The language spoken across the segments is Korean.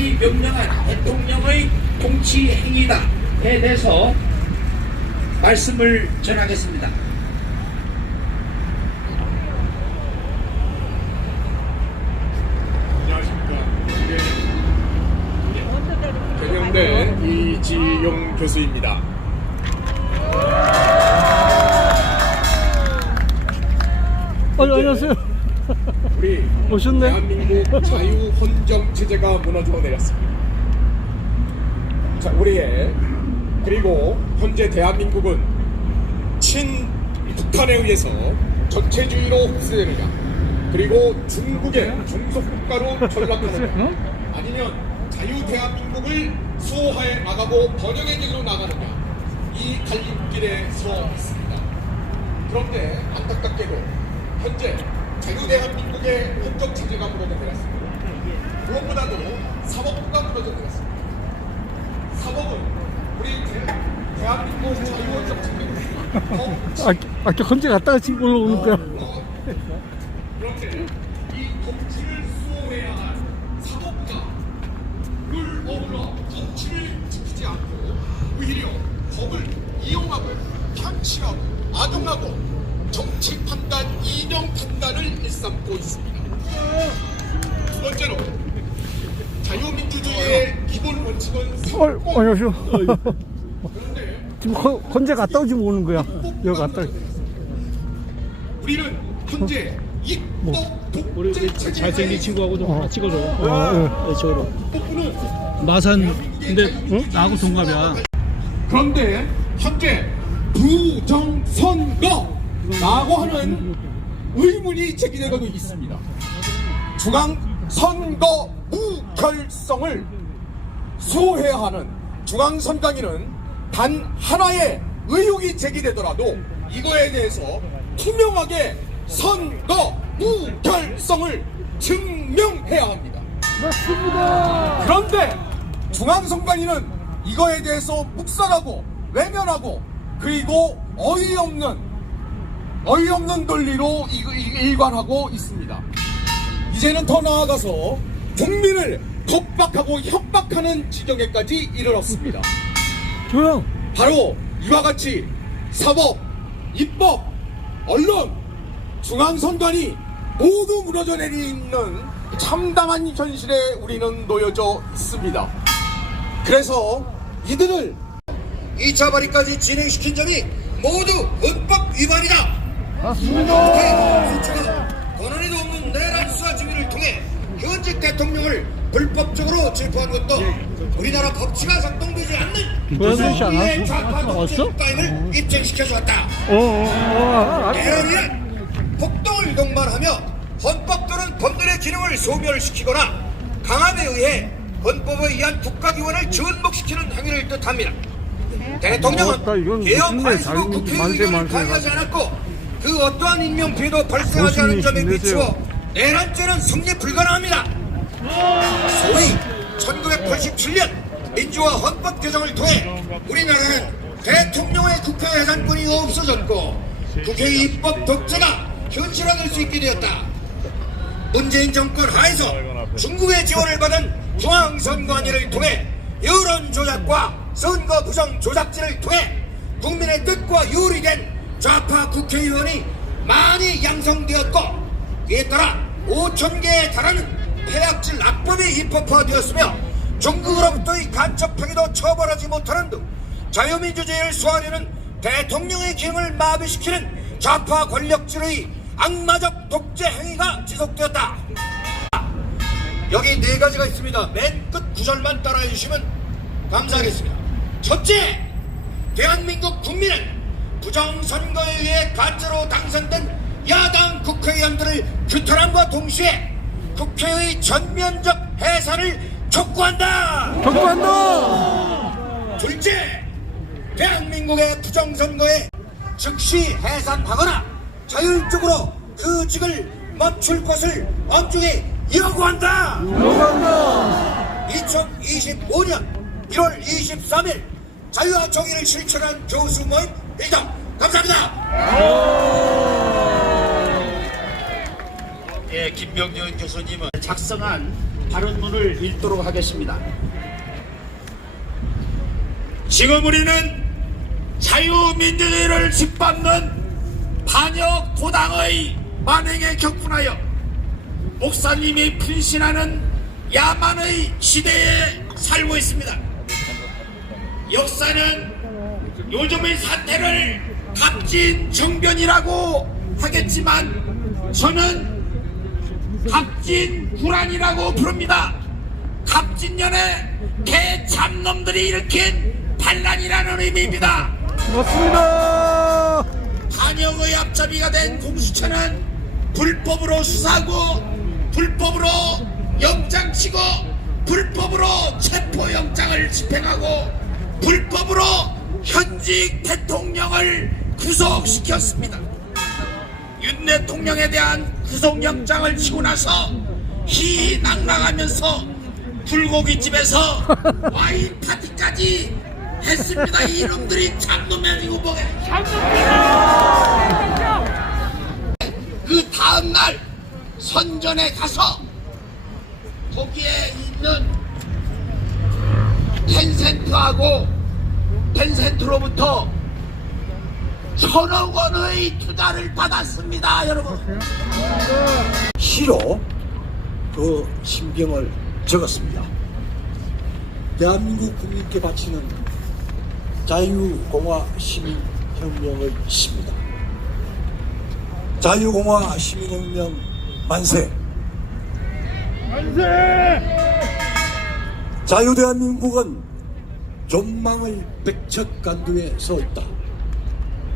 국민들이 명령한 대통령의 통치 행위다에 대해서 말씀을 전하겠습니다. 안녕하십니까. 경영대 이지용 교수입니다. 안녕하세요. 우리 오셨네. 대한민국 자유헌정 체제가 무너져 내렸습니다. 자, 우리의 그리고 현재 대한민국은 친북한에 의해서 전체주의로 흡수되느냐, 그리고 중국의 종속국가로 전락하느냐, 아니면 자유대한민국을 수호해 나가고 번영의 길로 나가느냐, 이 갈림길에 서 있습니다. 그런데 안타깝게도 현재 자유대한민국의 헌정체제가 무너져 내렸습니다. 무엇보다도 사법부가 무너져 내렸습니다. 사법은 우리 대한민국 자유헌정체제로 아까 헌재 갔다가 지금 올라오는 거야. 그런데 이 법치를 수호해야 할 사법부가 룰 어물러 법치를 지키지 않고 오히려 법을 이용하고 편취하고 악용하고 정치 판단, 이념 판단을 일삼고 있습니다. 두 번째로 자유민주주의의 기본 원칙은 안녕하세요. 그런데 지금 헌재 갔다가 지금 오는 거야. 여기 갔다. 우리는 현재 입법 독재 체제에 잘생긴 친구하고 좀 하나 찍어줘. 네. 저로. 입법부는 마산 근데 나하고 동갑이야. 그런데 현재 부정선거라고 하는 의문이 제기되고 있습니다. 중앙선거 무결성을 수호해야 하는 중앙선관위는 단 하나의 의혹이 제기되더라도 이거에 대해서 투명하게 선거 무결성을 증명해야 합니다. 맞습니다. 그런데 중앙선관위는 이거에 대해서 묵살하고 외면하고 그리고 어이없는 논리로 일관하고 있습니다. 이제는 더 나아가서 국민을 겁박하고 협박하는 지경에까지 이르렀습니다. 조용. 바로 이와 같이 사법, 입법, 언론, 중앙선관위 모두 무너져 내리는 참담한 현실에 우리는 놓여져 있습니다. 그래서 이들을 2차 발의까지 진행시킨 점이 모두 헌법 위반이다. 맞습니다. 수차가 권한에도 없는 내란 수사 지휘를 통해 현직 대통령을 불법적으로 체포한 것도 우리나라 법치가 작동되지 않는 보여주시지 않았어? 우리의 좌파 독재 왔어? 국가임을 입증시켜주었다. 알았어. 내란이란 폭동을 동반하며 헌법 또는 법률의 기능을 소멸시키거나 강압에 의해 헌법에 의한 국가기관을 전복시키는 행위를 뜻합니다. 대통령은 이건 개헌 무슨 발의로 자유민주 국회 만세 의견을 만세 강요하지 않았고 그 어떠한 인명피해도 발생하지 않은 점에 비추어 내란죄는 성립 불가능합니다. 소위 1987년 민주화 헌법 개정을 통해 우리나라는 대통령의 국회 해산권이 없어졌고 국회의 입법 독재가 현실화될 수 있게 되었다. 문재인 정권 하에서 중국의 지원을 받은 중앙선관위를 통해 여론 조작과 선거 부정 조작질을 통해 국민의 뜻과 유리된 좌파 국회의원이 많이 양성되었고 이에 따라 5,000개에 달하는 폐악질 악법이 입법화되었으며 중국으로부터의 간첩 행위도 처벌하지 못하는 등 자유민주주의를 수호하려는 대통령의 기능을 마비시키는 좌파 권력질의 악마적 독재 행위가 지속되었다. 여기 네 가지가 있습니다. 맨 끝 구절만 따라해 주시면 감사하겠습니다. 첫째, 대한민국 국민은 부정선거에 의해 가짜로 당선된 야당 국회의원들을 규탄함과 동시에 국회의 전면적 해산을 촉구한다. 둘째, 대한민국의 부정선거에 즉시 해산하거나 자율적으로 그 직을 멈출 것을 엄중히 요구한다. 2025년 1월 23일 자유와 정의를 실천한 교수 모임 일당 감사합니다. 예, 김병준 교수님은 작성한 발언문을 읽도록 하겠습니다. 지금 우리는 자유민주주의를 짓밟는 반역 도당의 만행에 격분하여 목사님이 분신하는 야만의 시대에 살고 있습니다. 역사는 요즘의 사태를 갑진정변이라고 하겠지만 저는 갑진불안이라고 부릅니다. 갑진년에 개잡놈들이 일으킨 반란이라는 의미입니다. 맞습니다. 반역의 앞잡이가 된 공수처는 불법으로 수사하고 불법으로 영장 치고 불법으로 체포영장을 집행하고 불법으로 현직 대통령을 구속시켰습니다. 윤 대통령에 대한 구속영장을 치고 나서 희희낙낙하면서 불고기집에서 와인 파티까지 했습니다. 이놈들이 참놈이 아니고 뭐게. 그 다음날 선전에 가서 거기에 있는 펜센트로부터 1,000억 원의 투자를 받았습니다, 여러분. 시로 그 심경을 적었습니다. 대한민국 국민께 바치는 자유공화 시민혁명의 시입니다. 자유공화 시민혁명 만세! 자유대한민국은 존망의 백척간두에 서 있다.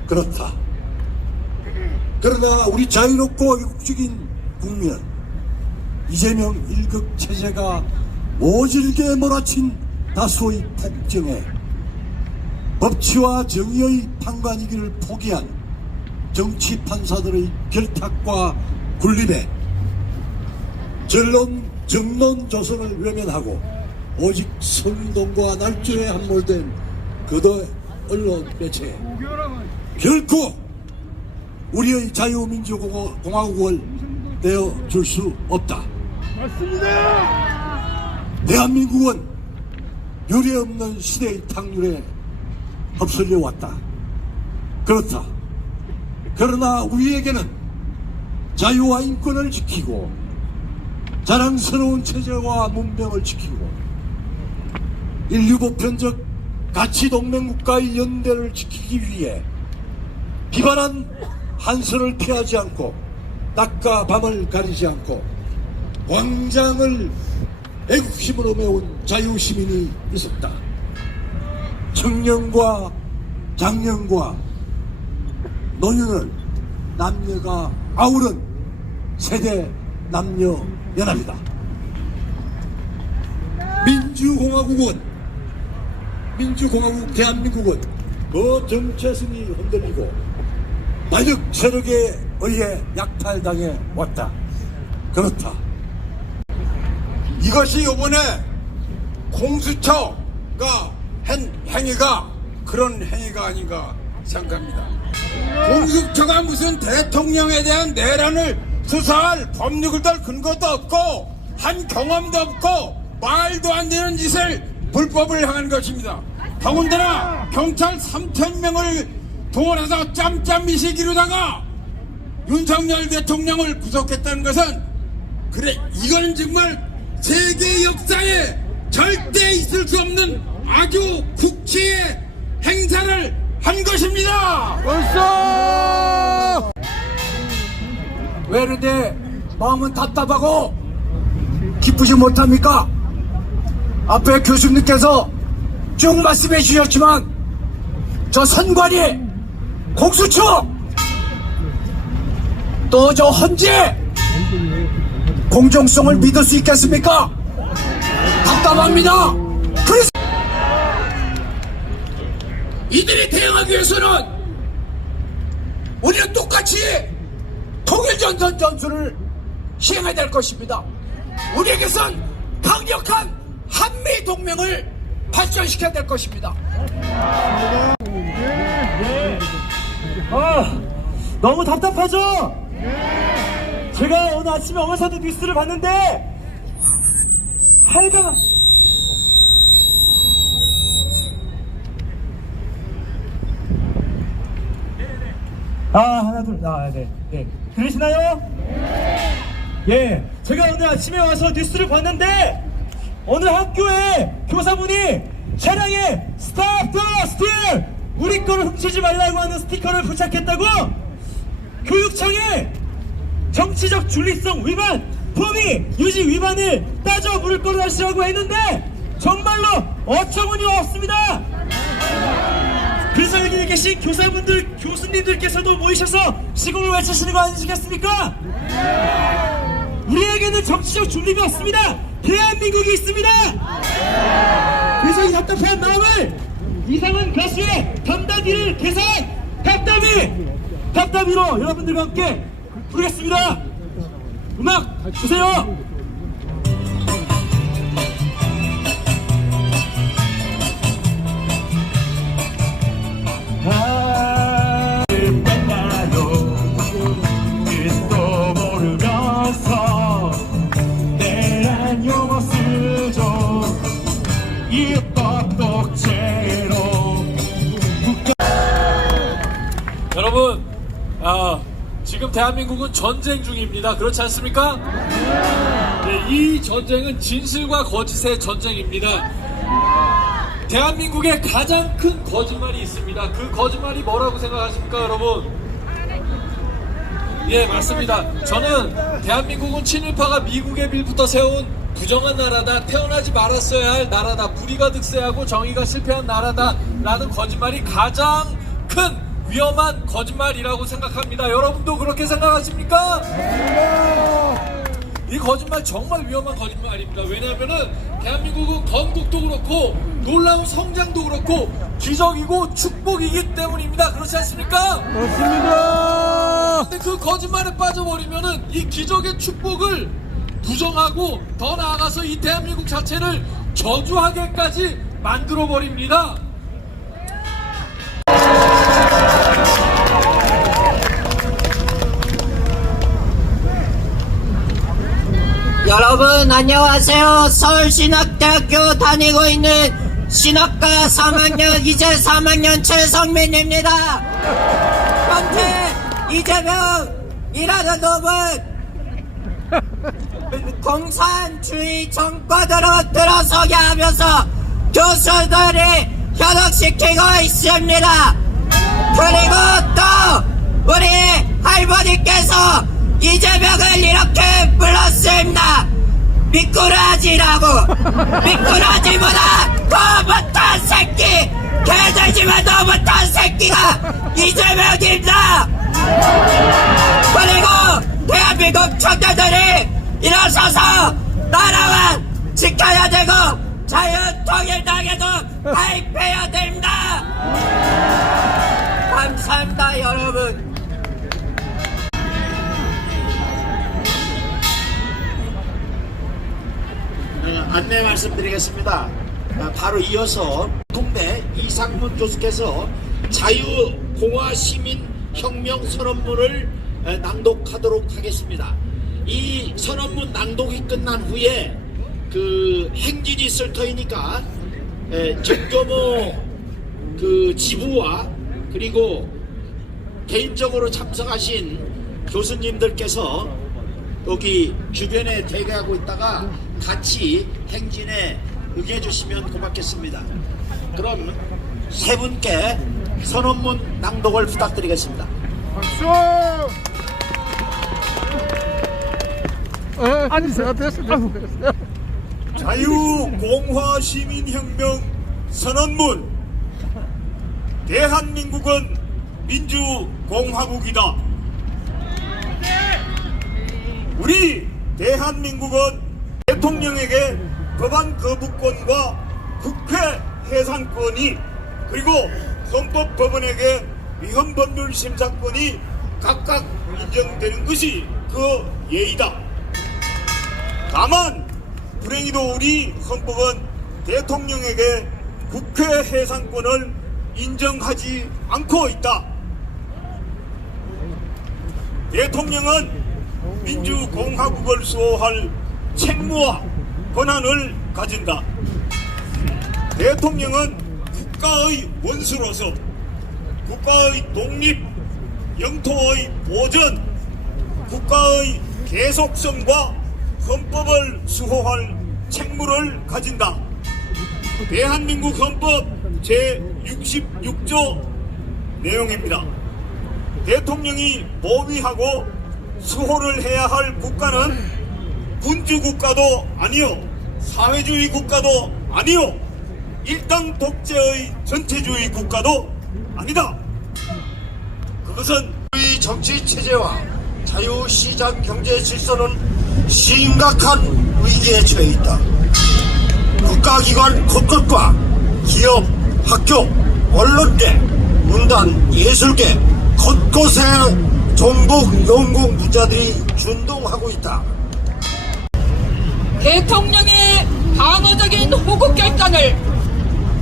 그렇다. 그러나 우리 자유롭고 애국적인 국민은 이재명 1급 체제가 모질게 몰아친 다수의 폭정에 법치와 정의의 판관이기를 포기한 정치 판사들의 결탁과 군림에 정론 조선을 외면하고 오직 선동과 날조에 함몰된 거대 언론 매체에 결코 우리의 자유민주공화국을 내어줄 수 없다. 맞습니다. 대한민국은 유례없는 시대의 탕률에 휩쓸려 왔다. 그렇다. 그러나 우리에게는 자유와 인권을 지키고 자랑스러운 체제와 문명을 지키고 인류 보편적 가치 동맹 국가의 연대를 지키기 위해 비반한 한선을 피하지 않고 낮과 밤을 가리지 않고 광장을 애국심으로 메운 자유시민이 있었다. 청년과 장년과 노년을 남녀가 아우른 세대 남녀 연합이다. 민주공화국 대한민국은 그 정체성이 흔들리고 마력 세력에 의해 약탈당해 왔다. 그렇다. 이것이 이번에 공수처가 한 행위가 그런 행위가 아닌가 생각합니다. 공수처가 무슨 대통령에 대한 내란을 수사할 법률을 달 근거도 없고 한 경험도 없고 말도 안 되는 짓을 불법을 행한 것입니다. 더군다나 경찰 3,000명을 동원해서 짬짬 미시기로다가 윤석열 대통령을 구속했다는 것은 그래 이거는 정말 세계 역사에 절대 있을 수 없는 아주 국치의 행사를 한 것입니다. 벌써 왜 이런데 마음은 답답하고 기쁘지 못합니까? 앞에 교수님께서 쭉 말씀해 주셨지만 저 선관위 공수처 또 저 헌재 공정성을 믿을 수 있겠습니까? 답답합니다. 그래서 이들이 대응하기 위해서는 우리는 똑같이 통일전선 전술을 시행해야 될 것입니다. 우리에게선 강력한 한미동맹을 발전시켜야 될 것입니다. 너무 답답하죠? 제가 오늘 아침에 어머서도 뉴스를 봤는데 8강 하나 둘 네. 들리시나요? 예, 제가 오늘 아침에 와서 뉴스를 봤는데 어느 학교에 교사분이 차량에 Stop the Steal! 우리 거를 훔치지 말라고 하는 스티커를 부착했다고 교육청에 정치적 중립성 위반, 범위 유지 위반을 따져 물을 거를 하시라고 했는데 정말로 어처구니 없습니다. 그래서 여기 계신 교사분들, 교수님들께서도 모이셔서 시공을 외치시는 거 아니시겠습니까? 우리에게는 정치적 중립이 없습니다. 대한민국이 있습니다. 그래서 이 답답한 마음을 이상한 가수의 담다디를 개사한 답다비로 여러분들과 함께 부르겠습니다. 음악 주세요. 여러분, 지금 대한민국은 전쟁 중입니다. 그렇지 않습니까? 네, 이 전쟁은 진실과 거짓의 전쟁입니다. 대한민국에 가장 큰 거짓말이 있습니다. 그 거짓말이 뭐라고 생각하십니까, 여러분? 예, 맞습니다. 저는 대한민국은 친일파가 미국의 빌부터 세운 부정한 나라다, 태어나지 말았어야 할 나라다, 불의가 득세하고 정의가 실패한 나라다 라는 거짓말이 가장 큰 위험한 거짓말이라고 생각합니다. 여러분도 그렇게 생각하십니까? 이 거짓말 정말 위험한 거짓말입니다. 왜냐하면은 대한민국은 건국도 그렇고 놀라운 성장도 그렇고 기적이고 축복이기 때문입니다. 그렇지 않습니까? 맞습니다. 근데 그 거짓말에 빠져버리면은 이 기적의 축복을 부정하고 더 나아가서 이 대한민국 자체를 저주하게까지 만들어버립니다. 여러분 안녕하세요. 서울신학대학교 다니고 있는 신학과 3학년 이제 3학년 최성민입니다. 현재 이재명이라는 놈은 공산주의 정권으로 들어서게 하면서 교수들이 현혹시키고 있습니다. 그리고 또 우리 할머니께서 이재명을 이렇게 불렀습니다. 미꾸라지라고. 미꾸라지보다 더 못한 새끼, 개돼지만 더 못한 새끼가 이재명입니다. 그리고 대한민국 청년들이 일어서서 나라만 지켜야 되고 자유통일당에도 가입해야 됩니다. 감사합니다, 여러분. 안내 말씀드리겠습니다. 바로 이어서 동대 이상문 교수께서 자유공화시민혁명 선언문을 낭독하도록 하겠습니다. 이 선언문 낭독이 끝난 후에 그 행진이 있을 터이니까 전교모 그 지부와 그리고 개인적으로 참석하신 교수님들께서 여기 주변에 대기하고 있다가 같이 행진에 응해 주시면 고맙겠습니다. 그럼 세 분께 선언문 낭독을 부탁드리겠습니다. 박수! 앉으세요. 됐어요. 자유공화시민혁명 선언문. 대한민국은 민주공화국이다. 우리 대한민국은 대통령에게 법안 거부권과 국회 해산권이 그리고 헌법법원에게 위헌법률 심사권이 각각 인정되는 것이 그 예의다. 다만 불행히도 우리 헌법은 대통령에게 국회 해산권을 인정하지 않고 있다. 대통령은 민주공화국을 수호할 책무와 권한을 가진다. 대통령은 국가의 원수로서 국가의 독립, 영토의 보전, 국가의 계속성과 헌법을 수호할 책무를 가진다. 대한민국 헌법 제66조 내용입니다. 대통령이 보위하고 수호를 해야 할 국가는 군주국가도 아니요, 사회주의 국가도 아니요, 일당 독재의 전체주의 국가도 아니다. 그것은 우리 정치 체제와 자유시장 경제 질서는 심각한 위기에 처해 있다. 국가기관 곳곳과 기업, 학교, 언론계, 문단, 예술계 곳곳에 종북 영국 부자들이 준동하고 있다. 대통령의 방어적인 호국 결단을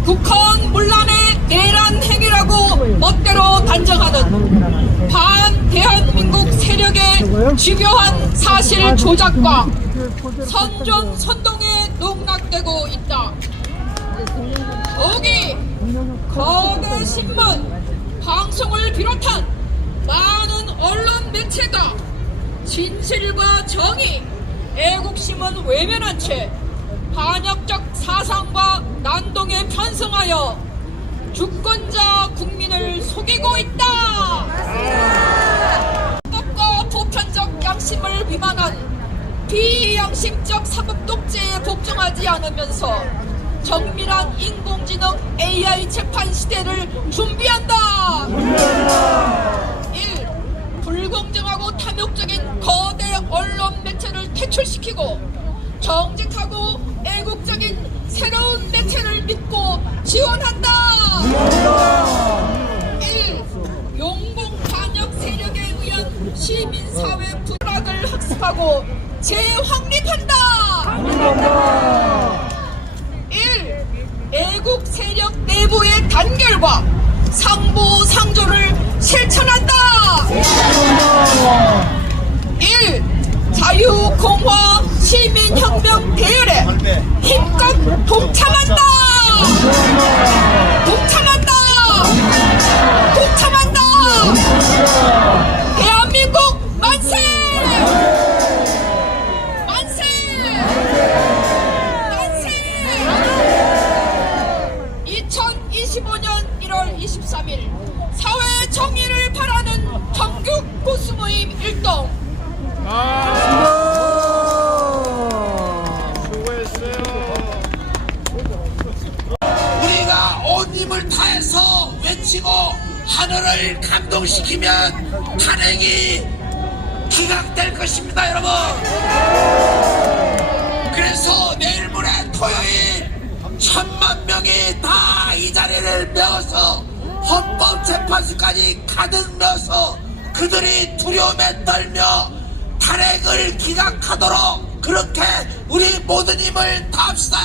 국헌 문란의 내란 행위라고 멋대로 단정하는 반대한민국 세력의 집요한 사실 조작과 선전 선동에 농락되고 있다. 더욱이 거대 신문, 방송을 비롯한 많은 언론 매체가 진실과 정의, 애국심은 외면한 채 반역적 사상과 난동에 편승하여 주권자 국민을 속이고 있다. 헌법과 보편적 양심을 위반한 비양심적 사법 독재에 복종하지 않으면서 정밀한 인공지능 AI 재판 시대를 준비한다. 1. 불공정하고 탐욕적인 거대 언론 매체를 퇴출시키고 정직하고 애국적인 새로운 매체를 믿고 지원한다. 1. 용공 반역 세력에 의한 시민사회 불악을 학습하고 재확립한다. 1. 애국 세력 내부의 단결과 상부상조를 실천한다. 1. 자유공화 시민혁명 대열에 힘껏 동참한다. 동참한다. 동참한다. 대한민국 만세. 만세. 만세. 2025년 1월 23일 사회 정의를 바라는 전국 보수모임 일동. 우리가 온 힘을 다해서 외치고 하늘을 감동시키면 탄핵이 기각될 것입니다, 여러분. 그래서 내일 모레 토요일 1000만 명이 다 이 자리를 메워서 헌법재판소까지 가득 메워서 그들이 두려움에 떨며 탄핵을 기각하도록 그렇게 우리 모든 힘을 다합시다.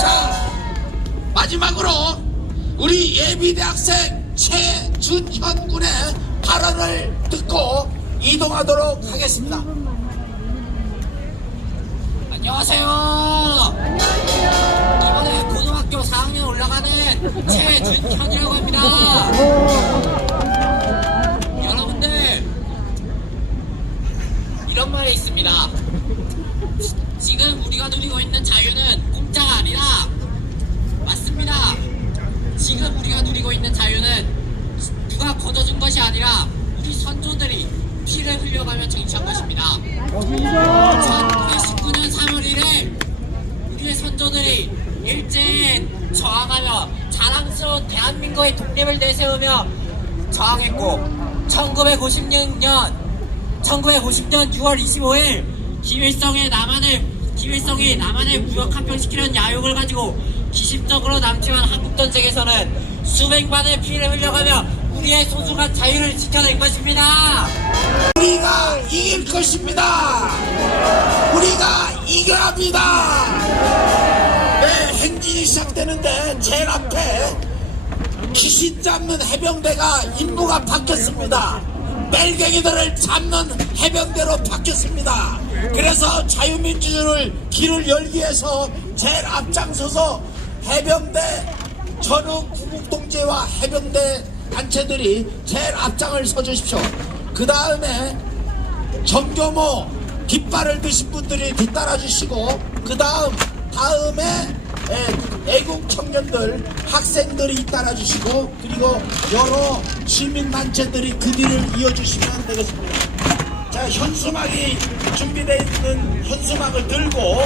자, 마지막으로 우리 예비대학생 최준현 군의 발언을 듣고 이동하도록 하겠습니다. 안녕하세요. 이번에 고등학교 4학년 올라가는 최준현이라고 합니다. 여러분들, 이런 말이 있습니다. 지금 우리가 누리고 있는 자유는 공짜가 아니라, 맞습니다. 지금 우리가 누리고 있는 자유는 누가 거둬준 것이 아니라 우리 선조들이 피를 흘려가며 쟁취한 것입니다. 1919년 3월 1일 우리의 선조들이 일제에 저항하며 자랑스러운 대한민국의 독립을 내세우며 저항했고, 1950년 6월 25일 김일성이 남한을 무력 합병시키려는 야욕을 가지고 기습적으로 남침한 한국전쟁에서는 수백만의 피를 흘려가며 우리의 소중한 자유를 지켜낼 것입니다. 우리가 이길 것입니다. 우리가 이겨야 합니다. 네, 행진이 시작되는데 제일 앞에 귀신 잡는 해병대가 임무가 바뀌었습니다. 뺄갱이들을 잡는 해병대로 바뀌었습니다. 그래서 자유민주주의를 길을 열기 위해서 제일 앞장서서 해병대 전후 구국동지와 해병대 단체들이 제일 앞장을 서주십시오. 그 다음에 정교모 깃발을 드신 분들이 뒤따라 주시고, 그 다음에 애국 청년들, 학생들이 잇따라 주시고, 그리고 여러 시민단체들이 그 뒤를 이어주시면 되겠습니다. 자, 현수막이 준비되어 있는 현수막을 들고